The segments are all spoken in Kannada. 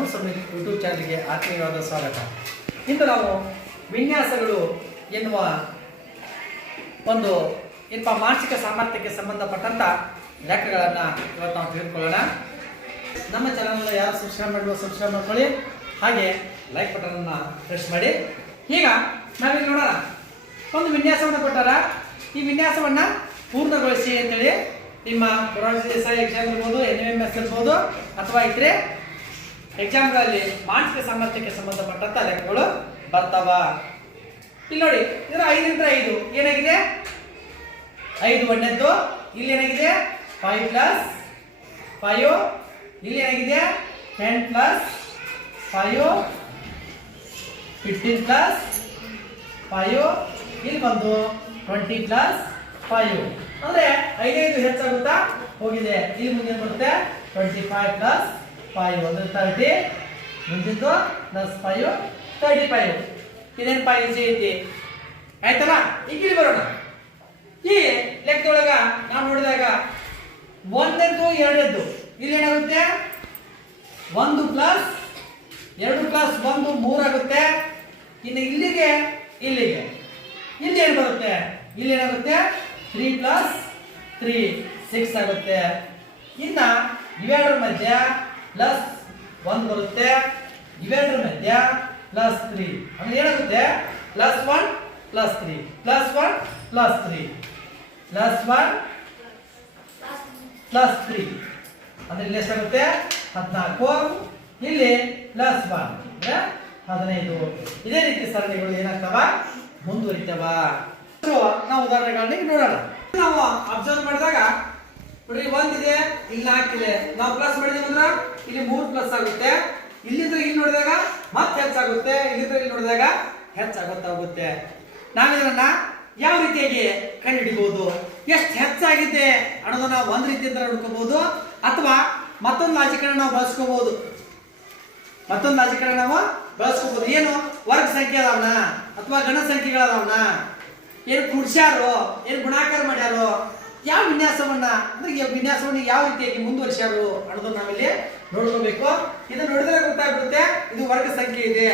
ಯೂಟ್ಯೂಬ್ ಚಾನಲ್ಗೆ ಆತ್ಮೀಯವಾದ ಸ್ವಾಗತ. ಇಂದು ನಾವು ವಿನ್ಯಾಸಗಳು ಎನ್ನುವ ಒಂದು ಮಾನಸಿಕ ಸಾಮರ್ಥ್ಯಕ್ಕೆ ಸಂಬಂಧಪಟ್ಟಂತ ಲೆಕ್ಕಗಳನ್ನು ಇವತ್ತು ನಾವು ತಿಳಿದುಕೊಳ್ಳೋಣ. ನಮ್ಮ ಚಾನಲ್ ಯಾರು ಸಬ್ಸ್ಕ್ರೈಬ್ ಮಾಡುವ ಸಬ್ಸ್ಕ್ರೈಬ್ ಮಾಡ್ಕೊಳ್ಳಿ, ಹಾಗೆ ಲೈಕ್ ಬಟನ್ ಅನ್ನು ಪ್ರೆಸ್ ಮಾಡಿ. ಈಗ ನಾವೀಗ ನೋಡೋಣ, ಒಂದು ವಿನ್ಯಾಸವನ್ನು ಕೊಟ್ಟಾರ. ಈ ವಿನ್ಯಾಸವನ್ನು ಪೂರ್ಣಗೊಳಿಸಿ ಅಂತೇಳಿ ನಿಮ್ಮ ಪುರಾಣ ಎಕ್ಸಾಮ್ ಇರ್ಬೋದು, NMS ಇರ್ಬೋದು, ಅಥವಾ ಇದ್ರೆ ಎಕ್ಸಾಮ್ಗಳಲ್ಲಿ ಮಾನಸಿಕ ಸಾಮರ್ಥ್ಯಕ್ಕೆ ಸಂಬಂಧಪಟ್ಟಂತ ಲೆಕ್ಕಗಳು ಬರ್ತಾವ. ಇಲ್ಲಿ ನೋಡಿ, ಇದರ 5 × 5 ಏನಾಗಿದೆ? 5 ಒಂದನೇದ್ದು. ಇಲ್ಲಿ ಏನಾಗಿದೆ? 5 + 5. ಇಲ್ಲಿ ಏನಾಗಿದೆ? 10 + 5, 15 + 5. ಇಲ್ಲಿ ಬಂದು 20 + 5. ಅಂದ್ರೆ 5 ಹೆಚ್ಚಾಗುತ್ತಾ ಹೋಗಿದೆ. ಇಲ್ಲಿ ಮುಂದೆ ಬರುತ್ತೆ 25 + 5 ಅಂದ್ರೆ 30. ಮುಂದಿದ್ದು +5 35. ಇದೇನು ಈಜಿ ಐತಿ, ಆಯ್ತಲ್ಲ? ಈಗ ಇಲ್ಲಿ ಬರೋಣ. ಈ ಲೆಕ್ಕದೊಳಗ ನಾವು ನೋಡಿದಾಗ 1ನೇದ್ದು 2ನೇದ್ದು ಇಲ್ಲಿ ಏನಾಗುತ್ತೆ? 1 + 2 + 1 3 ಆಗುತ್ತೆ. ಇನ್ನು ಇಲ್ಲಿಗೆ ಇಲ್ಲಿಗೆ ಇಲ್ಲಿ ಏನು ಬರುತ್ತೆ? ಇಲ್ಲಿ ಏನಾಗುತ್ತೆ? 3 + 3 6 ಆಗುತ್ತೆ. ಇನ್ನ ಇವೆರಡರ ಮಧ್ಯ +1 ಬರುತ್ತೆ, ಇವೆರಡರ ಮಧ್ಯ +3 ಅಂದ್ರೆ ಏನಾಗುತ್ತೆ? +1 + 3 +1 + 3 +1 + 3 ಅಂದ್ರೆ ಇಲ್ಲಿ ಎಷ್ಟಾಗುತ್ತೆ? 14. ಇಲ್ಲಿ +1 ಅಂದ್ರೆ 15. ಇದೇ ರೀತಿ ಸರಣಿಗಳು ಏನಾಗ್ತಾವ? ಮುಂದುವರಿತಾವ. ನಾವು ಉದಾಹರಣೆಗಳನ್ನ ನೋಡೋಣ. ನಾವು ಅಬ್ಸರ್ವ್ ಮಾಡಿದಾಗ ನೋಡಿ, 1 ಇದೆ, ಇಲ್ಲಿ 4 ಇದೆ. ನಾವು ಪ್ಲಸ್ ಮಾಡಿದೀವಿ ಅಂದ್ರೆ ಇಲ್ಲಿ 3 ಪ್ಲಸ್ ಆಗುತ್ತೆ. ಇಲ್ಲಿಂದ ಇಲ್ಲಿ ನೋಡಿದಾಗ ಮತ್ತೆ ಹೆಚ್ಚಾಗುತ್ತೆ, ಇಲ್ಲಿಂದ ಇಲ್ಲಿ ನೋಡಿದಾಗ ಹೆಚ್ಚಾಗುತ್ತೆ. ನಾವು ಇದನ್ನ ಯಾವ ರೀತಿಯಾಗಿ ಕಂಡುಹಿಡಿಬಹುದು? ಎಷ್ಟು ಹೆಚ್ಚಾಗಿದೆ ಅನ್ನೋದನ್ನ ಒಂದ್ ರೀತಿಯಿಂದ ನೋಡ್ಕೋಬಹುದು, ಅಥವಾ ಮತ್ತೊಂದು ಲಾಜಿಕ್ ಅನ್ನು ನಾವು ಬಳಸ್ಕೋಬಹುದು. ಏನು ವರ್ಗ ಸಂಖ್ಯೆ ಅದಾವನ ಅಥವಾ ಗಣ ಸಂಖ್ಯೆಗಳದಾವನ, ಏನು ಕೂಡ್ಸ್ಯಾರೋ, ಏನು ಗುಣಾಕಾರ ಮಾಡ್ಯಾರೋ, ಯಾವ ವಿನ್ಯಾಸವನ್ನ ಅಂದ್ರೆ ವಿನ್ಯಾಸವನ್ನು ಯಾವ ರೀತಿಯಾಗಿ ಮುಂದುವರಿಸ್ಯಾರು ಅನ್ನೋದನ್ನ ನಾವಿಲ್ಲಿ ನೋಡ್ಕೋಬೇಕು. ಇದನ್ನ ನೋಡಿದ್ರೆ ಗೊತ್ತಾಗ್ಬಿಡುತ್ತೆ ಇದು ವರ್ಗ ಸಂಖ್ಯೆ ಇದೆ.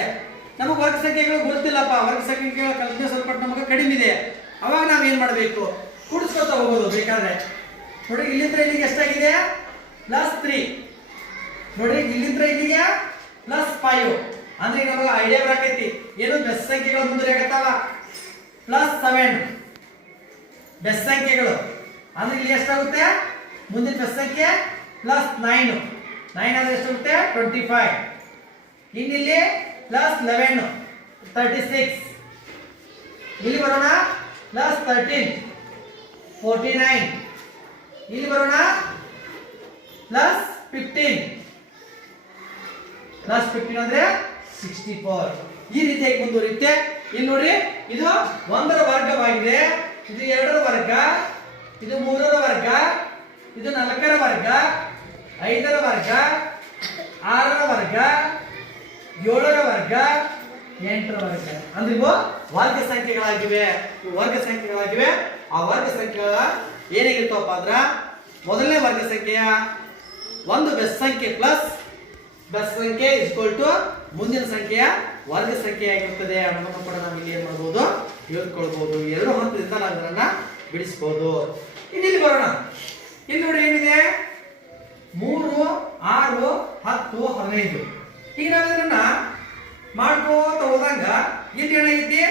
ನಮಗೆ ವರ್ಗ ಸಂಖ್ಯೆಗಳು ಗೊತ್ತಿಲ್ಲಪ್ಪ, ವರ್ಗ ಸಂಖ್ಯೆಗಳ ಕಲ್ಪನೆ ಸ್ವಲ್ಪ ನಮಗೆ ಕಡಿಮೆ ಇದೆ. ಅವಾಗ ನಾವ್ ಏನ್ ಮಾಡ್ಬೇಕು? ಕೂಡಿಸ್ಕೊತಾ ಹೋಗೋದು. ಬೇಕಾದ್ರೆ ನೋಡಿ, ಇಲ್ಲಿಂದ ಇಲ್ಲಿಗೆ ಎಷ್ಟಾಗಿದೆ? +3. ನೋಡಿ, ಇಲ್ಲಿಂದ ಇಲ್ಲಿಗೆ +5 ಅಂದ್ರೆ ನಮಗೆ ಐಡಿಯಾ ಬರಾಕೈತಿ ಏನು ಬೆಸ್ ಸಂಖ್ಯೆಗಳು ಮುಂದುವರಿಯಾಗತ್ತಾವ. +7 ಬೆಸ್ ಸಂಖ್ಯೆಗಳು ಅಂದ್ರೆ ಇಲ್ಲಿ ಎಷ್ಟಾಗುತ್ತೆ? ಮುಂದಿನ ಬೆಸ್ ಸಂಖ್ಯೆ +9. 9 ಅಂದ್ರೆ ಎಷ್ಟಾಗುತ್ತೆ? 25. ಇನ್ನಿಲ್ಲಿ +11 36. ಇಲ್ಲಿ ಬರೋಣ +13 49. ಇಲ್ಲಿ ಬರೋಣ +15 ಅಂದ್ರೆ 64. ಈ ರೀತಿಯಾಗಿ ಮುಂದುವರಿಯುತ್ತೆ. ಇಲ್ಲಿ ನೋಡಿ, ಇದು 1ರ ವರ್ಗವಾಗಿದೆ, ಇದು 2ರ ವರ್ಗ, ಇದು 3ರ ವರ್ಗ, ಇದು 4ರ ವರ್ಗ, 5ರ ವರ್ಗ, 6ರ ವರ್ಗ, 7ರ ವರ್ಗ, 8ರ ವರ್ಗ. ಅಂದ್ರೆ ಇವು ವರ್ಗ ಸಂಖ್ಯೆಗಳಾಗಿವೆ. ಆ ವರ್ಗ ಸಂಖ್ಯೆಗಳ ಏನಾಗಿರ್ತವಪ್ಪ ಅಂದ್ರ, ಮೊದಲನೇ ವರ್ಗ ಸಂಖ್ಯೆಯ ಒಂದು ಬೆಸ್ ಸಂಖ್ಯೆ ಪ್ಲಸ್ ಬೆಸ್ ಸಂಖ್ಯೆ = ಮುಂದಿನ ಸಂಖ್ಯೆಯ ವರ್ಗ ಸಂಖ್ಯೆ ಆಗಿರುತ್ತದೆ ಅನ್ನೋದನ್ನು ಕೂಡ ನಾವು ಇಲ್ಲಿ ಏನ್ ಮಾಡಬಹುದು? ತಿಳಿದುಕೊಳ್ಬಹುದು. 2 ಹಂತದಿಂದ ನಾವು ಇದನ್ನ ಬಿಡಿಸಬಹುದು. ಇಲ್ಲಿ ಬರೋಣ. ಇಲ್ಲಿ ನೋಡಿ ಏನಿದೆ? 3 6 10 15. ಈಗ ನಾವು ಇದನ್ನ ಮಾಡ್ಕೋತ ಹೋದಂಗ ಇಲ್ಲಿ ಏನಾಗಿದೆ?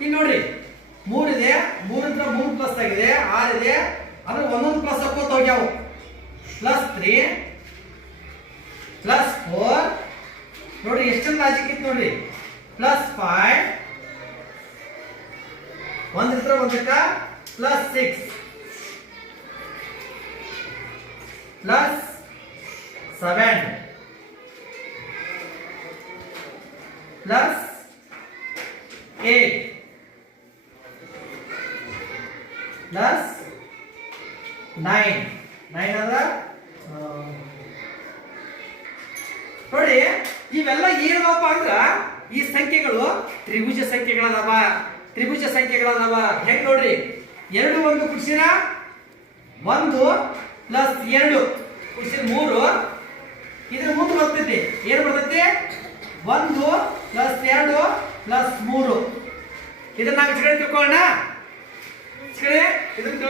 ಇಲ್ಲಿ ನೋಡಿ, 3 ಇದೆ, 3 × 3 ಪ್ಲಸ್ ಆಗಿದೆ, 6 ಇದೆ, ಅಂದ್ರೆ ಒಂದೊಂದು ಪ್ಲಸ್ ಹಾಕೋತ ಹೋಗ್ಯಾವು. +3 +4 ನೋಡಿ, ಎಷ್ಟೊಂದು ಲಾಜಿಕ್ ಇತ್ತು ನೋಡಿ. +5 ಒಂದರಿಂದ ಒಂದಕ್ಕ +6 +7 +8 +9 ಅಂದ್ರೆ ನೋಡಿ, ಇವೆಲ್ಲ ಏನಪ್ಪ ಅಂದ್ರ ಈ ಸಂಖ್ಯೆಗಳು ತ್ರಿಭುಜ ಸಂಖ್ಯೆಗಳದಾವ. ಹೆಂಗ್ ನೋಡ್ರಿ, 2 1 ಕೂಡಿಸಿರ 1 + 2 ಕೂಡಿಸಿರ 3 ಇದ್ರ ಮುಂದೆ ಬರ್ತೈತಿ ಏನು ಬರ್ತೈತಿ 1 + 2 + 3 ಇದನ್ನ ನಾವು ಇದ್ರ ತಿಳ್ಕೊಳ್ಳೋಣ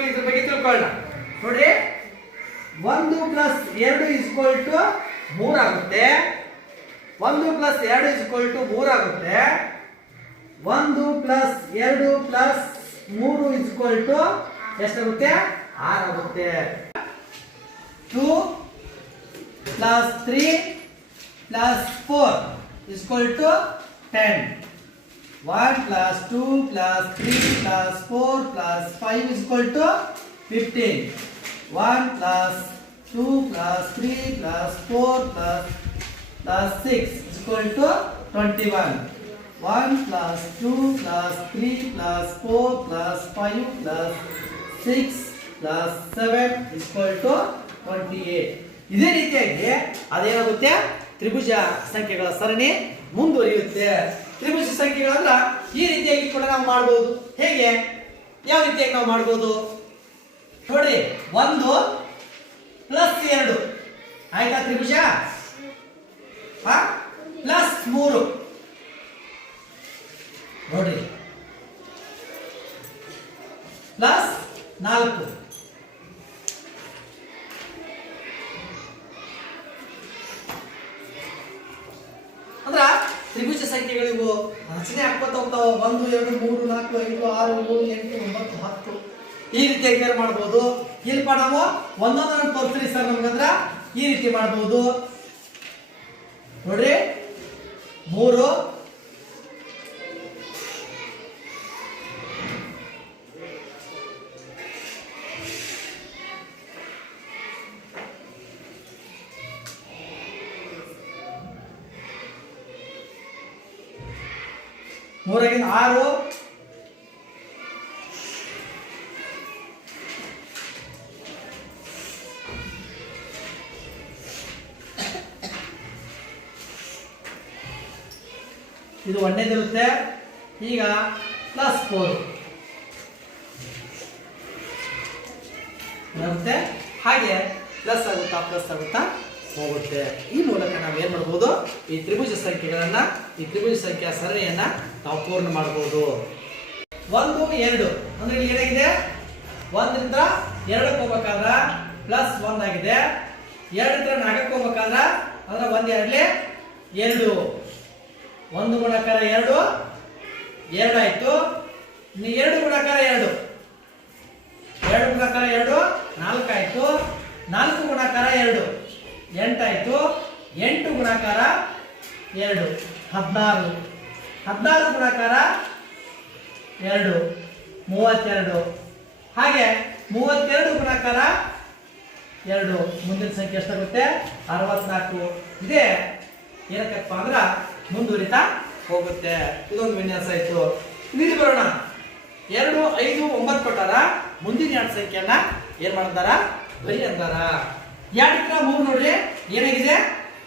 ಇದ್ರ ಬಗ್ಗೆ ತಿಳ್ಕೊಳ್ಳೋಣ ನೋಡ್ರಿ 1 + 2 = 3 ಆಗುತ್ತೆ 1 + 2 = 3 ಆಗುತ್ತೆ 1 + 2 + 3 ಎಷ್ಟಾಗುತ್ತೆ 6 ಆಗುತ್ತೆ 2 + 3 + 4 = 10 1 + 2 + 3 + 4 + 5 = 15 1 + 2 + 3 + 4 + 6 = 21 1 + 2 + 3 + 4 + 5 + 6 + 7 = 28 ಇದೇ ರೀತಿಯಾಗಿ ಅದೇನಾಗುತ್ತೆ ತ್ರಿಭುಜ ಸಂಖ್ಯೆಗಳ ಸರಣಿ ಮುಂದುವರಿಯುತ್ತೆ ತ್ರಿಭುಜ ಸಂಖ್ಯೆಗಳಂದ್ರ ಈ ರೀತಿಯಾಗಿ ಕೂಡ ನಾವು ಮಾಡಬಹುದು ಹೇಗೆ ಯಾವ ರೀತಿಯಾಗಿ ನಾವು ಮಾಡಬಹುದು ನೋಡಿ 1 + 2 ಆಯ್ತಾ ತ್ರಿಭುಜ +3 ನೋಡ್ರಿ +4 ಅಂದ್ರ ತ್ರಿಭುಜ ಸಂಖ್ಯೆಗಳಿವು ರಚನೆ ಹಾಕ್ಕೊತ ಹೋಗ್ತಾವ 1 2 3 4 5 6 7 8 9 10 ಈ ರೀತಿಯಾಗಿ ಏನು ಮಾಡಬಹುದು ಇಲ್ಪ ನಾವು ಒಂದೊಂದನ್ನು ತೋರಿಸ್ರಿ ಸರ್ ನಮ್ಗಂದ್ರ ಈ ರೀತಿ ಮಾಡಬಹುದು ನೋಡ್ರಿ 3 3 6 ಇದು ಒಂದೇದಿರುತ್ತೆ ಈಗ +4 ಬರುತ್ತೆ ಹಾಗೆ ಪ್ಲಸ್ ಆಗುತ್ತಾ ಹೋಗುತ್ತೆ ಈ ಮೂಲಕ ನಾವು ಏನು ಮಾಡಬಹುದು ಈ ತ್ರಿಭುಜ ಸಂಖ್ಯೆಗಳನ್ನ ಈ ತ್ರಿಭುಜ ಸಂಖ್ಯಾ ಸರಣಿಯನ್ನ ನಾವು ಪೂರ್ಣ ಮಾಡಬಹುದು 1 2 ಅಂದ್ರೆ ಇಲ್ಲಿ ಏನಾಗಿದೆ 1 ರಿಂದ 2 ಕ್ಕೆ ಹೋಗಬೇಕಾದ್ರೆ +1 ಆಗಿದೆ 2 ರಿಂದ 4 ಕ್ಕೆ ಹೋಗಬೇಕಾದ್ರೆ ಅಂದ್ರೆ 1 2 1 ಗುಣಾಕಾರ 2 2 ಆಯ್ತು 2 ಗುಣಾಕಾರ 2 2 ಗುಣಾಕಾರ 2 4 ಆಯ್ತು 4 ಗುಣಾಕಾರ 2 8 ಆಯ್ತು 8 ಗುಣಾಕಾರ 2 16 16 ಗುಣಾಕಾರ 2 32 ಹಾಗೆ 32 ಗುಣಾಕಾರ 2 ಮುಂದಿನ ಸಂಖ್ಯೆ ಎಷ್ಟಾಗುತ್ತೆ 64 ಇದೇ ಏನಕ್ಕಪ್ಪ ಅಂದ್ರ ಮುಂದುವರಿತಾ ಹೋಗುತ್ತೆ ಇದೊಂದು ವಿನ್ಯಾಸ ಆಯ್ತು ಇಲ್ಲಿ ಬರೋಣ 2 5 9 ಕೊಟ್ಟಾರ ಮುಂದಿನ ಎರಡು ಸಂಖ್ಯೆಯನ್ನ ಏನ್ ಮಾಡ್ತಾರ ಬರಿ ಅಂತಾರ 2 3 ನೋಡ್ರಿ ಏನಾಗಿದೆ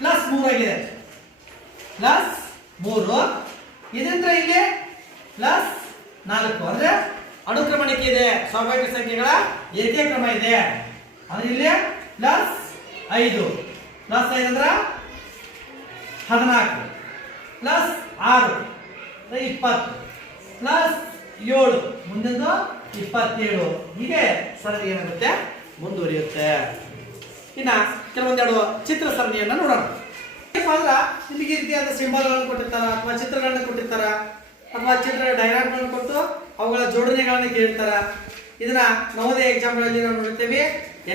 +3 ಆಗಿದೆ +3 ಇದರಿಂದ ಇಲ್ಲಿ +4 ಅಂದ್ರೆ ಅನುಕ್ರಮಣಿಕೆ ಇದೆ ಸ್ವಾಭಾವಿಕ ಸಂಖ್ಯೆಗಳ ಏರಿಕೆ ಕ್ರಮ ಇದೆ ಅಂದ್ರೆ ಇಲ್ಲಿ +5 +5 ಅಂದ್ರೆ 14 +6 20 +7 ಮುಂದಿನ 27 ಹೀಗೆ ಸರಣಿ ಏನಾಗುತ್ತೆ ಮುಂದುವರಿಯುತ್ತೆ ಇನ್ನ ಕೆಲವೊಂದೆರಡು ಚಿತ್ರ ಸರಣಿಯನ್ನ ನೋಡೋಣ ಅಂದ್ರೆ ನಿಮಗೆ ಈ ರೀತಿಯಾದ ಸಿಂಬಲ್ಗಳನ್ನು ಕೊಟ್ಟಿರ್ತಾರ ಅಥವಾ ಚಿತ್ರಗಳನ್ನ ಕೊಟ್ಟಿರ್ತಾರ ಅಥವಾ ಚಿತ್ರ ಡೈಗ್ರಾಮ್ಗಳನ್ನು ಕೊಟ್ಟು ಅವುಗಳ ಜೋಡಣೆಗಳನ್ನ ಕೇಳಿರ್ತಾರ ಇದನ್ನ ನವೋದಯ ಎಕ್ಸಾಮ್ಗಳಲ್ಲಿ ನಾವು ನೋಡ್ತೇವೆ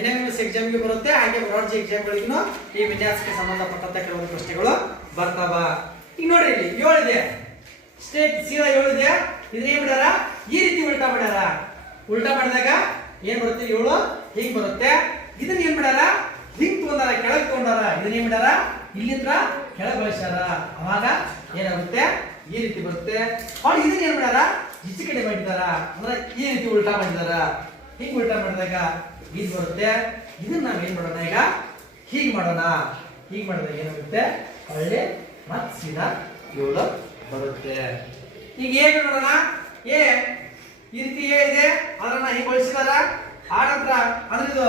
NMS ಎಕ್ಸಾಮ್ಗೆ ಬರುತ್ತೆ ಹಾಗೆ ಬ್ರಾಡ್ಜಿ ಎಕ್ಸಾಮ್ಗಳಿಗೂ ಈ ವಿನ್ಯಾಸಕ್ಕೆ ಸಂಬಂಧಪಟ್ಟಂತ ಕೆಲವೊಂದು ಪ್ರಶ್ನೆಗಳು ಬರ್ತಾವ ಈಗ ನೋಡ್ರಿ ಇಲ್ಲಿ 7 ಇದೆ ಸ್ಟೇಟ್ ಸೀದಾ 7 ಇದೆ ಇದನ್ನ ಏನ್ ಮಾಡ್ಯಾರ ಈ ರೀತಿ ಉಲ್ಟಾ ಮಾಡ್ಯಾರ ಉಲ್ಟಾ ಮಾಡಿದಾಗ ಏನ್ ಬರುತ್ತೆ 7 ಹೀಗೆ ಬರುತ್ತೆ ಇದನ್ನ ಏನ್ ಮಾಡ್ಯಾರ ಹಿಂಗ್ ತಗೊಂಡಾರ ಕೆಳಗೆ ತಗೊಂಡಾರ ಇದನ್ನ ಏನ್ ಮಾಡ್ಯಾರ ಇಲ್ಲಿಂದ ಕೆಳಗೆ ಬಳಸ್ಯಾರ ಅವಾಗ ಏನಾಗುತ್ತೆ ಈ ರೀತಿ ಬರುತ್ತೆ ಅವ್ರು ಇದನ್ನ ಏನ್ ಮಾಡ್ಯಾರ ಈಚೆ ಕಡೆ ಮಾಡಿದಾರ ಅಂದ್ರೆ ಈ ರೀತಿ ಉಲ್ಟಾ ಮಾಡಿದಾರ ಹಿಂಗ್ ಉಲ್ಟಾ ಮಾಡಿದಾಗ ಇದು ಬರುತ್ತೆ ಇದನ್ನ ನಾವ್ ಏನ್ ಮಾಡೋಣ ಈಗ ಹೀಗೆ ಮಾಡೋಣ ಹೀಗೆ ಮಾಡಿದಾಗ ಏನಾಗುತ್ತೆ ಒಳ್ಳೆ ಮತ್ ಸೀದಾ 7 ಬರುತ್ತೆ ಈಗ ಹೇಗೆ ನೋಡೋಣ ಎ ಈ ರೀತಿ ಎ ಇದೆ ಅದನ್ನ ಹೀಗೆ ಬಳಸಿದಾರ ಆ ನಂತರ ಅಂದ್ರೆ ಇದು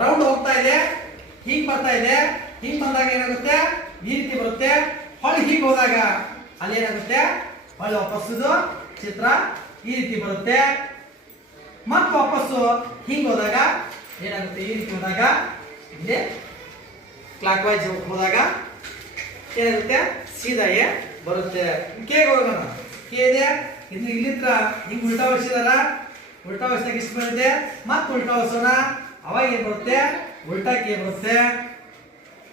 ರೌಂಡ್ ಹೋಗ್ತಾ ಇದೆ ಹೀಗೆ ಬರ್ತಾ ಇದೆ ಹಿಂಗ್ ಬಂದಾಗ ಏನಾಗುತ್ತೆ ಈ ರೀತಿ ಬರುತ್ತೆ. ಹೊಳ್ಳಿ ಹೀಗೆ ಹೋದಾಗ ಅಲ್ಲಿ ಏನಾಗುತ್ತೆ ಹೊಳ್ಳಿ ವಾಪಸ್ಸು ಚಿತ್ರ ಈ ರೀತಿ ಬರುತ್ತೆ. ಮತ್ತೆ ವಾಪಸ್ಸು ಹಿಂಗ್ ಹೋದಾಗ ಏನಾಗುತ್ತೆ ಈ ರೀತಿ ಹೋದಾಗ ಇಲ್ಲಿ ಕ್ಲಾಕ್ ವೈಸ್ ಹೋದಾಗ ಏನಾಗುತ್ತೆ ಸೀದಾ ಬರುತ್ತೆ. ಕೆ ಹೋಗೋಣ ಕೆ ಇದೆ ಇದು ಇಲ್ಲಿತ್ರ ಹಿಂಗ್ ಉಲ್ಟಾ ಹೊಡ್ಸಿದಾರ ಉಲ್ಟಾ ಹೊಡ್ಸಿದಾಗ ಇಷ್ಟು ಬಂದಿದೆ ಮತ್ತೆ ಉಲ್ಟಾ ಹೊಡ್ಸೋಣ ಅವಾಗ ಏನ್ ಬರುತ್ತೆ ಉಲ್ಟಾ ಕೆ ಬರುತ್ತೆ.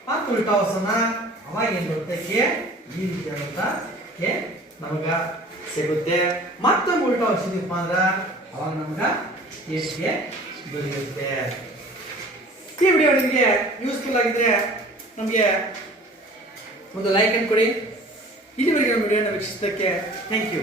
ಮತ್ತೆ ಉಲ್ಟಾ ಹೊಡ್ಸೋಣ ಅವಾಗ ಏನ್ ಬರುತ್ತೆ ಕೆ ಈ ರೀತಿ ಆಗುತ್ತಾ ಕೆ ನಮಗ ಸಿಗುತ್ತೆ. ಮತ್ತೊಂದು ಉಲ್ಟಾ ಹೊಡ್ಸಿದೀಪ್ಪ ಅಂದ್ರ ಅವಾಗ ನಮಗ ಕೆ ದೊರೆಯುತ್ತೆ. ಈ ವಿಡಿಯೋ ನಿಮಗೆ ಯೂಸ್ಫುಲ್ ಆಗಿದ್ರೆ ನಮಗೆ ಒಂದು ಲೈಕ್ ಅನ್ನು ಕೊಡಿ. ಇಲ್ಲಿವರೆಗೆ ನಮ್ಮ ವಿಡಿಯೋನ ವೀಕ್ಷಿಸಿದ್ದಕ್ಕೆ ಥ್ಯಾಂಕ್ ಯು.